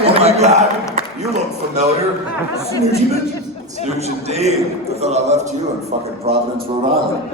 Oh my God, you look familiar. Snoochie bitches. Snooch indeed. I thought I left you in fucking Providence, Rhode Island.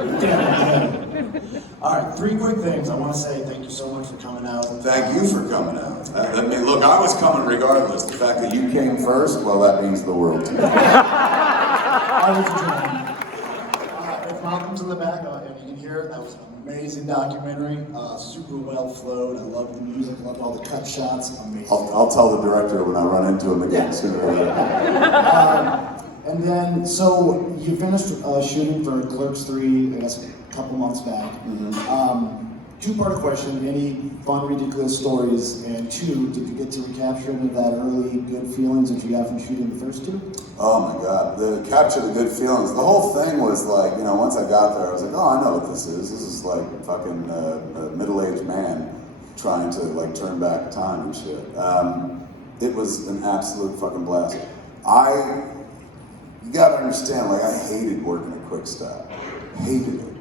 All right, 3 quick things. I want to say thank you so much for coming out. Thank you for coming out. I mean, look, I was coming regardless. The fact that you came first, well, that means the world to me. I was enjoying. If Malcolm's in the back, and you can hear it, that was an amazing documentary. Super well flowed. I loved the music, loved all the cut shots. Amazing. I'll tell the director when I run into him again sooner or later. And then, so you finished shooting for Clerks 3, I guess, a couple months back. Mm-hmm. 2-part question, any fun, ridiculous stories? And 2, did you get to recapture any of that early good feelings that you got from shooting the first 2? Oh my God, capture the good feelings. The whole thing was like, you know, once I got there, I was like, oh, I know what this is. This is like fucking a middle-aged man trying to like turn back time and shit. It was an absolute fucking blast. You gotta understand, like, I hated working at Quick Stop. Hated it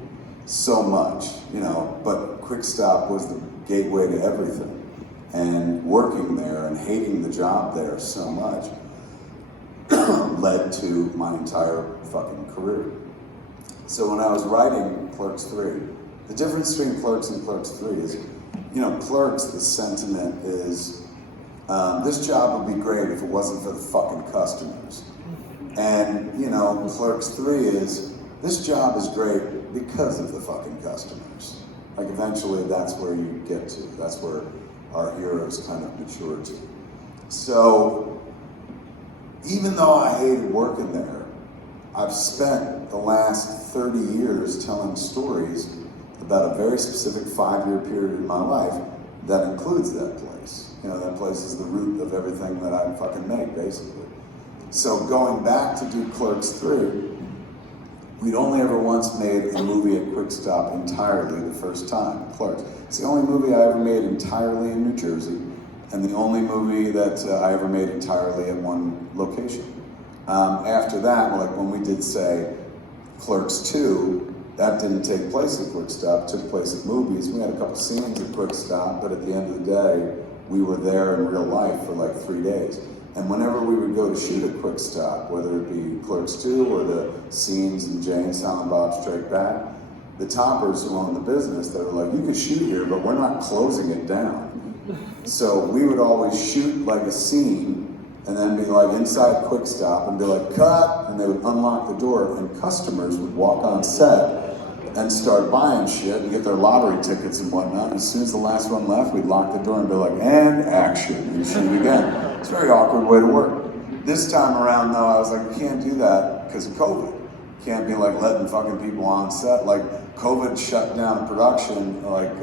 so much, you know, but Quick Stop was the gateway to everything. And working there and hating the job there so much led to my entire fucking career. So when I was writing Clerks 3, the difference between Clerks and Clerks 3 is, you know, Clerks, the sentiment is, this job would be great if it wasn't for the fucking customers. And, you know, Clerks 3 is, this job is great because of the fucking customers. Like, eventually that's where you get to. That's where our heroes kind of mature to. So, even though I hated working there, I've spent the last 30 years telling stories about a very specific 5-year period in my life that includes that place. You know, that place is the root of everything that I fucking make, basically. So going back to do Clerks 3, we'd only ever once made a movie at Quick Stop entirely the first time, Clerks. It's the only movie I ever made entirely in New Jersey, and the only movie that I ever made entirely at one location. After that, like when we did, say, Clerks 2, that didn't take place at Quick Stop, it took place at movies. We had a couple scenes at Quick Stop, but at the end of the day, we were there in real life for like 3 days. And whenever we would go to shoot a Quick Stop, whether it be Clerks 2 or the scenes in Jay and Silent Bob Strike Back, the toppers who own the business, they were like, you could shoot here, but we're not closing it down. So we would always shoot like a scene and then be like inside Quick Stop and be like, cut, and they would unlock the door and customers would walk on set and start buying shit and get their lottery tickets and whatnot. And as soon as the last one left, we'd lock the door and be like, and action, and shoot again. It's a very awkward way to work. This time around though, I was like, you can't do that because of COVID. You can't be like letting fucking people on set. Like COVID shut down production, like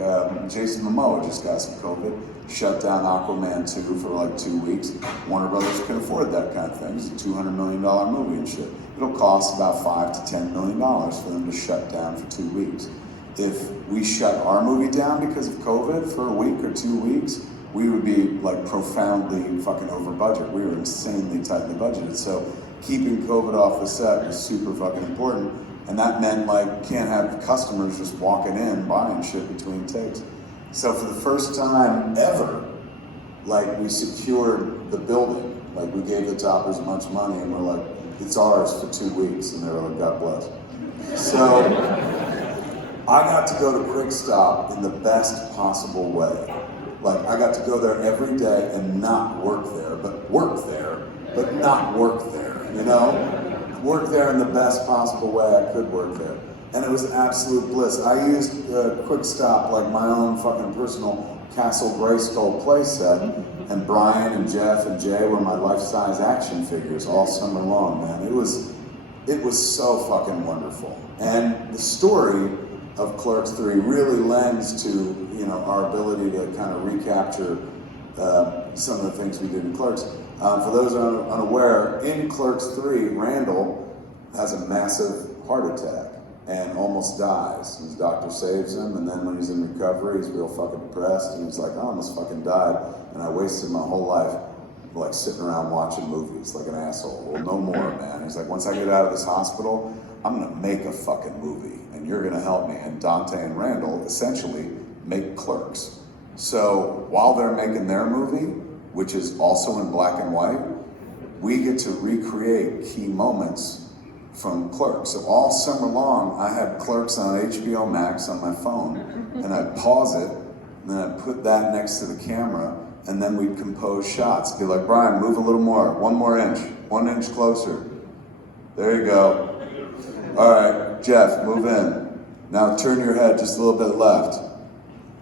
Jason Momoa just got some COVID, shut down Aquaman 2 for like 2 weeks. Warner Brothers can afford that kind of thing. It's a $200 million movie and shit. It'll cost about $5 to $10 million for them to shut down for 2 weeks. If we shut our movie down because of COVID for a week or 2 weeks, we would be like profoundly fucking over budget. We were insanely tightly budgeted. So keeping COVID off the set was super fucking important. And that meant like can't have customers just walking in buying shit between takes. So for the first time ever, like we secured the building. Like we gave the toppers a bunch of money and we're like, it's ours for 2 weeks. And they were like, God bless. So I got to go to Quick Stop in the best possible way. Like I got to go there every day and not work there, but work there, but not work there, you know? Work there in the best possible way I could work there. And it was absolute bliss. I used Quick Stop like my own fucking personal Castle Grayskull playset, and Brian and Jeff and Jay were my life-size action figures all summer long, man. It was so fucking wonderful. And the story of Clerks 3 really lends to, you know, our ability to kind of recapture some of the things we did in Clerks. For those unaware, in Clerks 3, Randall has a massive heart attack and almost dies. His doctor saves him, and then when he's in recovery, he's real fucking depressed, and he's like, I almost fucking died, and I wasted my whole life like sitting around watching movies like an asshole. Well, no more, man. He's like, once I get out of this hospital, I'm gonna make a fucking movie, and you're gonna help me. And Dante and Randall essentially make Clerks. So while they're making their movie, which is also in black and white, we get to recreate key moments from Clerks. So all summer long, I had Clerks on HBO Max on my phone, and I'd pause it, and then I'd put that next to the camera, and then we'd compose shots. Be like, Brian, move a little more, 1 more inch, 1 inch closer. There you go. All right, Jeff, move in. Now turn your head just a little bit left.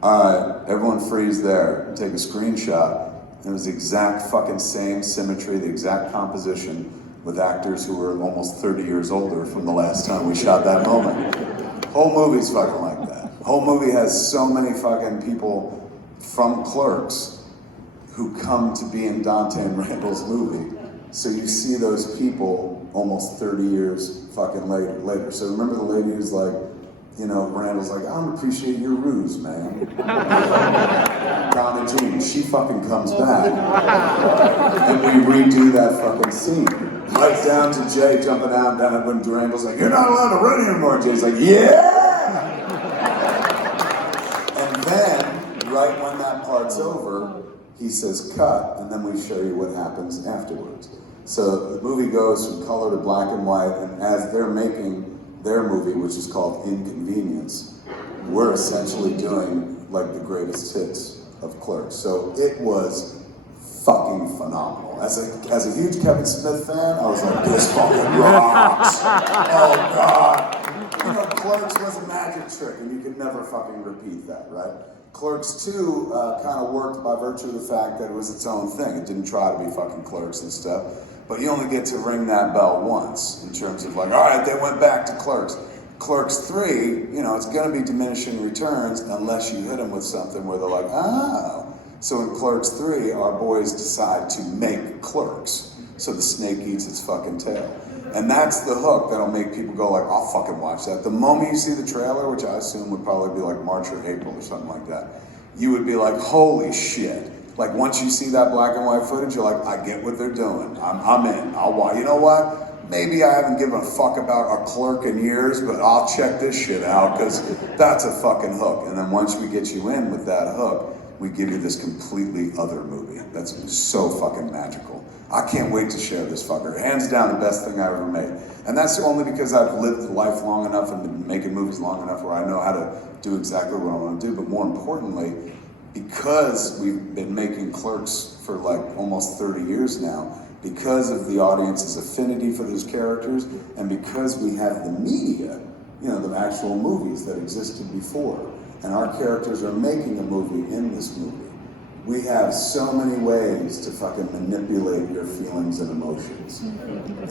All right, everyone freeze there and take a screenshot. It was the exact fucking same symmetry, the exact composition with actors who were almost 30 years older from the last time we shot that moment. Whole movie's fucking like that. Whole movie has so many fucking people from Clerks who come to be in Dante and Randall's movie. So you see those people almost 30 years fucking later. So remember the lady who's like, you know, Randall's like, I don't appreciate your ruse, man. Donna Jean, she fucking comes back. And we redo that fucking scene. Right down to Jay jumping out down when Randall's like, you're not allowed to run anymore. Jay's like, yeah! And then, right when that part's over, he says cut, and then we show you what happens afterwards. So the movie goes from color to black and white, and as they're making their movie, which is called Inconvenience, we're essentially doing like the greatest hits of Clerks. So it was fucking phenomenal. As a huge Kevin Smith fan, I was like, this fucking rocks. Oh God. You know, Clerks was a magic trick, and you could never fucking repeat that, right? Clerks 2 kind of worked by virtue of the fact that it was its own thing. It didn't try to be fucking Clerks and stuff. But you only get to ring that bell once in terms of like, all right, they went back to Clerks. Clerks 3, you know, it's gonna be diminishing returns unless you hit them with something where they're like, oh. So in Clerks 3, our boys decide to make Clerks. So the snake eats its fucking tail. And that's the hook that'll make people go like, I'll fucking watch that. The moment you see the trailer, which I assume would probably be like March or April or something like that, you would be like, holy shit. Like once you see that black and white footage, you're like, I get what they're doing. I'm in. I'll watch. You know what? Maybe I haven't given a fuck about a Clerk in years, but I'll check this shit out because that's a fucking hook. And then once we get you in with that hook, we give you this completely other movie that's so fucking magical. I can't wait to share this fucker. Hands down, the best thing I ever made. And that's only because I've lived life long enough and been making movies long enough where I know how to do exactly what I want to do. But more importantly, because we've been making Clerks for like almost 30 years now, because of the audience's affinity for those characters, and because we have the media, you know, the actual movies that existed before, and our characters are making a movie in this movie, we have so many ways to fucking manipulate your feelings and emotions.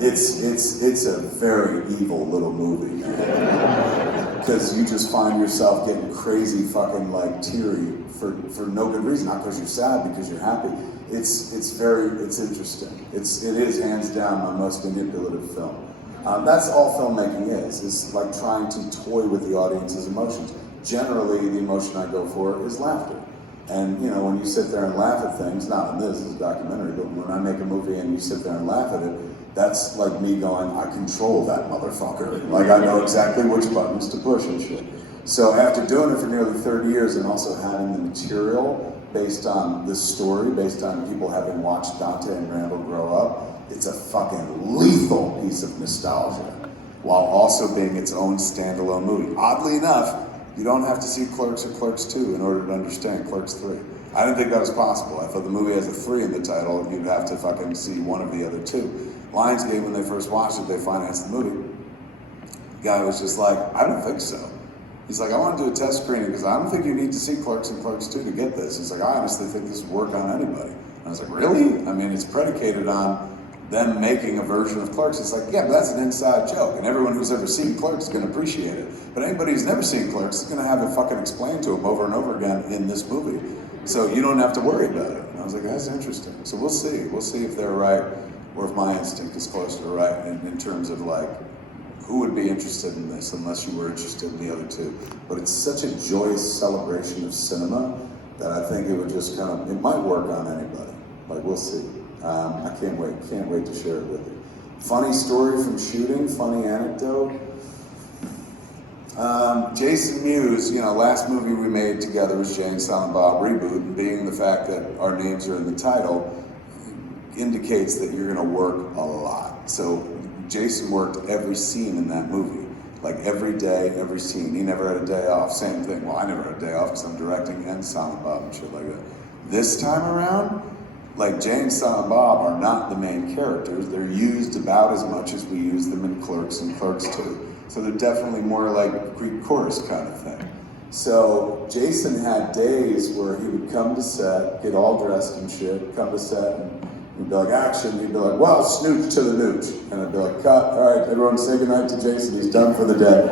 It's a very evil little movie, man. Because you just find yourself getting crazy fucking like teary for no good reason, not because you're sad, because you're happy. It's interesting. It is hands down my most manipulative film. That's all filmmaking is like trying to toy with the audience's emotions. Generally, the emotion I go for is laughter. And you know, when you sit there and laugh at things, not in this is a documentary, but when I make a movie and you sit there and laugh at it, that's like me going, I control that motherfucker. Like I know exactly which buttons to push and shit. So after doing it for nearly 30 years and also having the material based on this story, based on people having watched Dante and Randall grow up, it's a fucking lethal piece of nostalgia, while also being its own standalone movie. Oddly enough, you don't have to see Clerks or Clerks 2 in order to understand Clerks 3. I didn't think that was possible. I thought the movie has a 3 in the title, and you'd have to fucking see one of the other two. Lionsgate, when they first watched it, they financed the movie. The guy was just like, I don't think so. He's like, I want to do a test screening because I don't think you need to see Clerks and Clerks 2 to get this. He's like, I honestly think this would work on anybody. And I was like, really? I mean, it's predicated on them making a version of Clerks. It's like, yeah, but that's an inside joke, and everyone who's ever seen Clerks is going to appreciate it. But anybody who's never seen Clerks is going to have it fucking explained to them over and over again in this movie. So you don't have to worry about it. And I was like, that's interesting. So we'll see. We'll see if they're right, or if my instinct is close to right in terms of like, who would be interested in this unless you were interested in the other two. But it's such a joyous celebration of cinema that I think it would just kind of, it might work on anybody. Like, we'll see. I can't wait to share it with you. Funny story from shooting, funny anecdote. Jason Mewes, you know, last movie we made together was Jay and Silent Bob Reboot, and being the fact that our names are in the title indicates that you're gonna work a lot. So Jason worked every scene in that movie. Like every day, every scene. He never had a day off. Same thing. Well, I never had a day off because I'm directing and Silent Bob and shit like that. This time around, like Jay and Silent Bob are not the main characters. They're used about as much as we use them in Clerks and Clerks 2. So they're definitely more like Greek chorus kind of thing. So Jason had days where he would come to set, get all dressed and shit, come to set and he'd be like, action. He'd be like, well, snooch to the nooch. And I'd be like, cut. All right, everyone say goodnight to Jason. He's done for the day.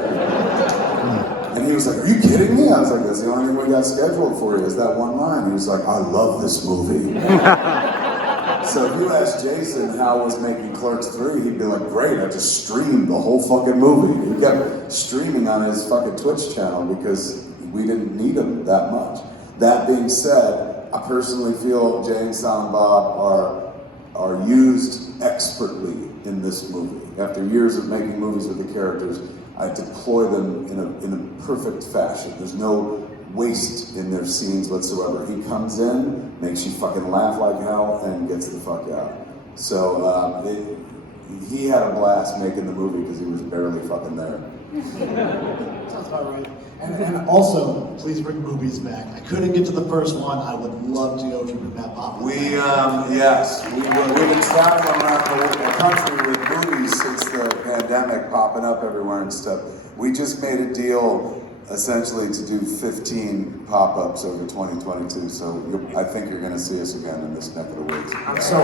And he was like, are you kidding me? I was like, that's the only thing we got scheduled for you is that one line. He was like, I love this movie. So if you asked Jason how was making Clerks 3, he'd be like, great, I just streamed the whole fucking movie. He kept streaming on his fucking Twitch channel because we didn't need him that much. That being said, I personally feel Jay and Silent Bob are used expertly in this movie. After years of making movies with the characters, I deploy them in a perfect fashion. There's no waste in their scenes whatsoever. He comes in, makes you fucking laugh like hell, and gets the fuck out. So he had a blast making the movie because he was barely fucking there. Sounds about right. And also, please bring movies back. I couldn't get to the first one. I would love to go to that pop. Yes, we've been traveling around the country with movies since the pandemic, popping up everywhere and stuff. We just made a deal essentially to do 15 pop-ups over 2022, so I think you're going to see us again in this neck of the woods. I'm so